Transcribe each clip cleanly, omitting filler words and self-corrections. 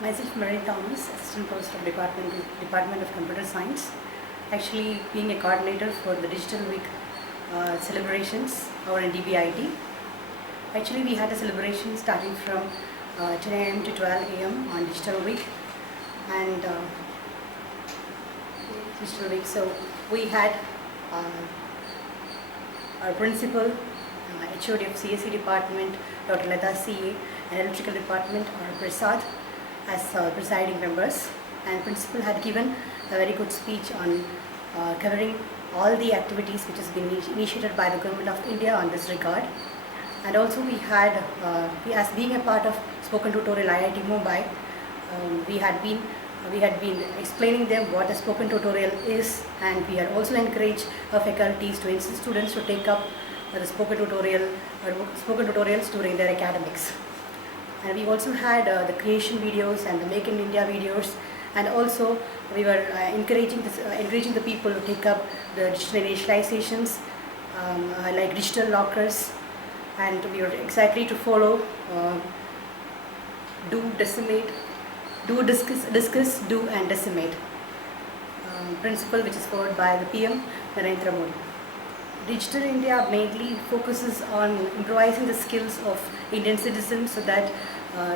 Myself, Mary Thomas, Assistant Professor of Department of Computer Science. Actually, being a coordinator for the Digital Week celebrations over in Dbit. Actually, we had a celebration starting from 10 a.m. to 12 a.m. on Digital Week, and Digital Week. So we had our principal, HOD of CSE department, Dr. Lata CA, and electrical department, or Prasad, as presiding members, and principal had given a very good speech on covering all the activities which has been initiated by the Government of India on this regard. And also we had, as being a part of spoken tutorial IIT Mumbai, we had been explaining them what a spoken tutorial is, and we had also encouraged our faculties to insist students to take up the spoken tutorials during their academics. And we also had the creation videos and the Make in India videos, and also we were encouraging the people to take up the digital initializations like digital lockers, and we were exactly to follow do, decimate, do, discuss, do and decimate principle, which is followed by the PM Narendra Modi. Digital India mainly focuses on improvising the skills of Indian citizens so that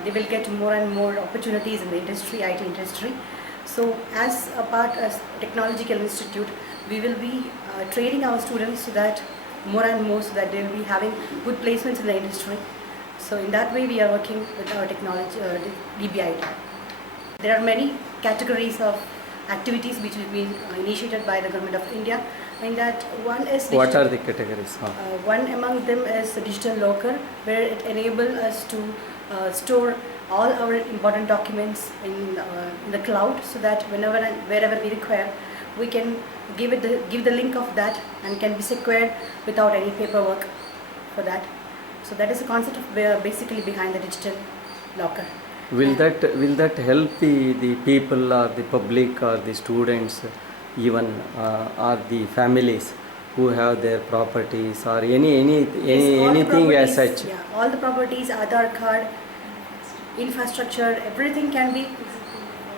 they will get more and more opportunities in the industry, IT industry. So as a part as technological institute, we will be training our students so that more and more, so that they will be having good placements in the industry. So in that way we are working with our technology, DBIT. There are many categories of activities which have been initiated by the Government of India. In that, one is digital, what are the categories? One among them is the digital locker, where it enables us to store all our important documents in the cloud, so that whenever and wherever we require, we can give the link of that and can be secured without any paperwork for that. So that is the concept of basically behind the digital locker. Will that help the people or the public or the students, even or the families who have their properties or anything as such? Yeah, all the properties, Aadhaar card, infrastructure, everything can be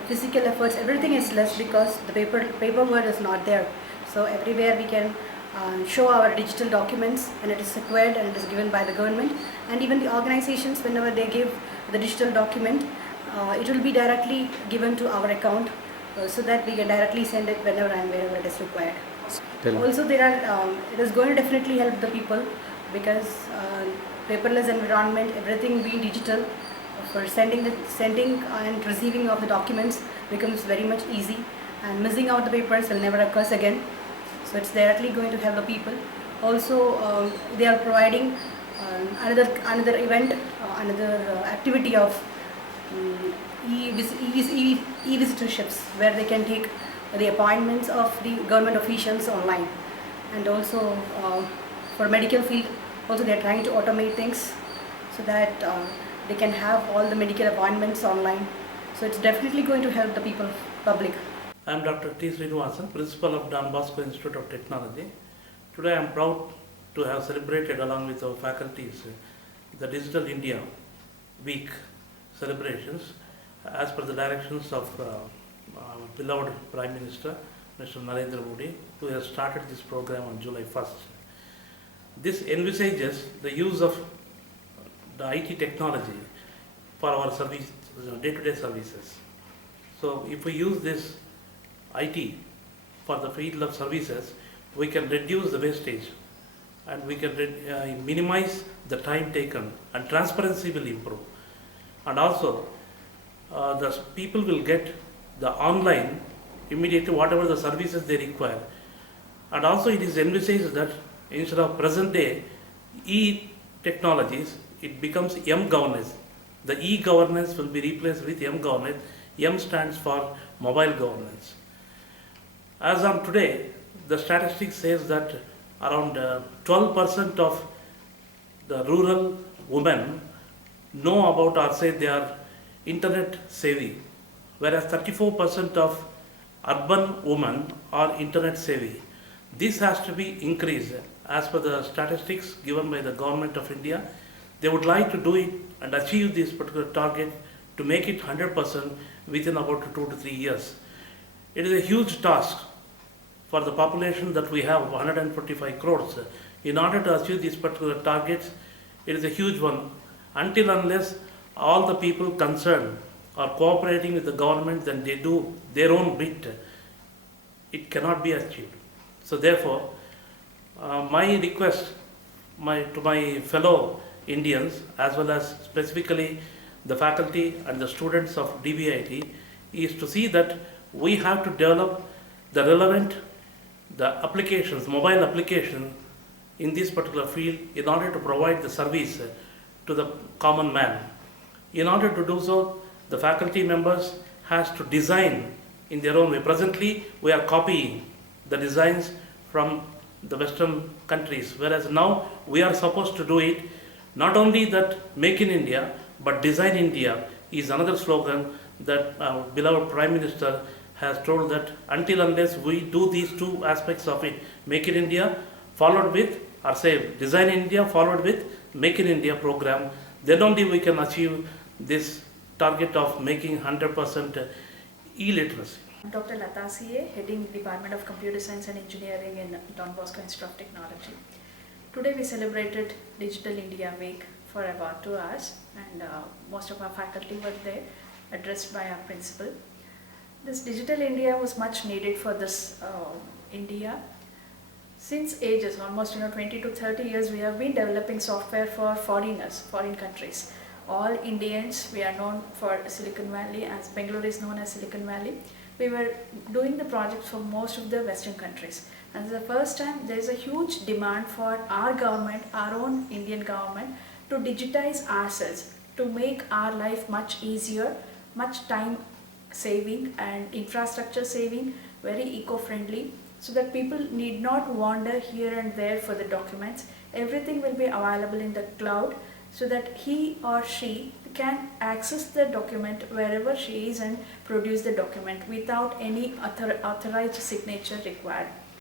physical efforts. Everything is less because the paper world is not there. So everywhere we can show our digital documents, and it is secured and it is given by the government. And even the organizations, whenever they give the digital document, it will be directly given to our account, so that we can directly send it whenever and wherever it is required. Also, there are it is going to definitely help the people, because paperless environment, everything being digital, for sending and receiving of the documents becomes very much easy, and missing out the papers will never occur again. So it's directly going to help the people. Also, they are providing another event, another activity of e-visitorships, where they can take the appointments of the government officials online. And also for medical field, also they are trying to automate things so that they can have all the medical appointments online. So it's definitely going to help the people, public. I am Dr. T. Srinivasan, Principal of Don Bosco Institute of Technology. Today I am proud to have celebrated along with our faculties the Digital India Week celebrations as per the directions of our beloved Prime Minister, Mr. Narendra Modi, who has started this program on July 1st. This envisages the use of the IT technology for our service, day-to-day services. So if we use this IT for the field of services, we can reduce the wastage, and we can minimize the time taken, and transparency will improve. And also the people will get the online immediately whatever the services they require. And also it is envisaged that instead of present day e-technologies, it becomes M-governance. The e-governance will be replaced with M-governance. M stands for mobile governance. As on today, the statistics says that around 12% of the rural women know about, or say they are internet savvy, whereas 34% of urban women are internet savvy. This has to be increased as per the statistics given by the Government of India. They would like to do it and achieve this particular target to make it 100% within about 2 to 3 years. It is a huge task for the population that we have, 145 crores. In order to achieve these particular targets, it is a huge one. Until unless all the people concerned are cooperating with the government, then they do their own bit, it cannot be achieved. So therefore, my request to my fellow Indians, as well as specifically the faculty and the students of DBIT, is to see that we have to develop the relevant applications, mobile application in this particular field in order to provide the service to the common man. In order to do so, the faculty members has to design in their own way. Presently, we are copying the designs from the Western countries, whereas now we are supposed to do it. Not only that make in India, but design India is another slogan that our beloved Prime Minister has told, that until unless we do these two aspects of it, make in India followed with, or say design India followed with make in India program, then only we can achieve this target of making 100% e-literacy. Dr. Lata CA, heading Department of Computer Science and Engineering in Don Bosco Institute of Technology. Today we celebrated Digital India Week for about 2 hours, and most of our faculty were there, addressed by our principal. This Digital India was much needed for this India. Since ages, almost 20 to 30 years, we have been developing software for foreigners, foreign countries. All Indians, we are known for Silicon Valley, as Bangalore is known as Silicon Valley. We were doing the projects for most of the Western countries. And the first time, there is a huge demand for our government, our own Indian government, to digitize ourselves, to make our life much easier, much time saving and infrastructure saving, very eco-friendly, so that people need not wander here and there for the documents. Everything will be available in the cloud, so that he or she can access the document wherever she is and produce the document without any authorized signature required.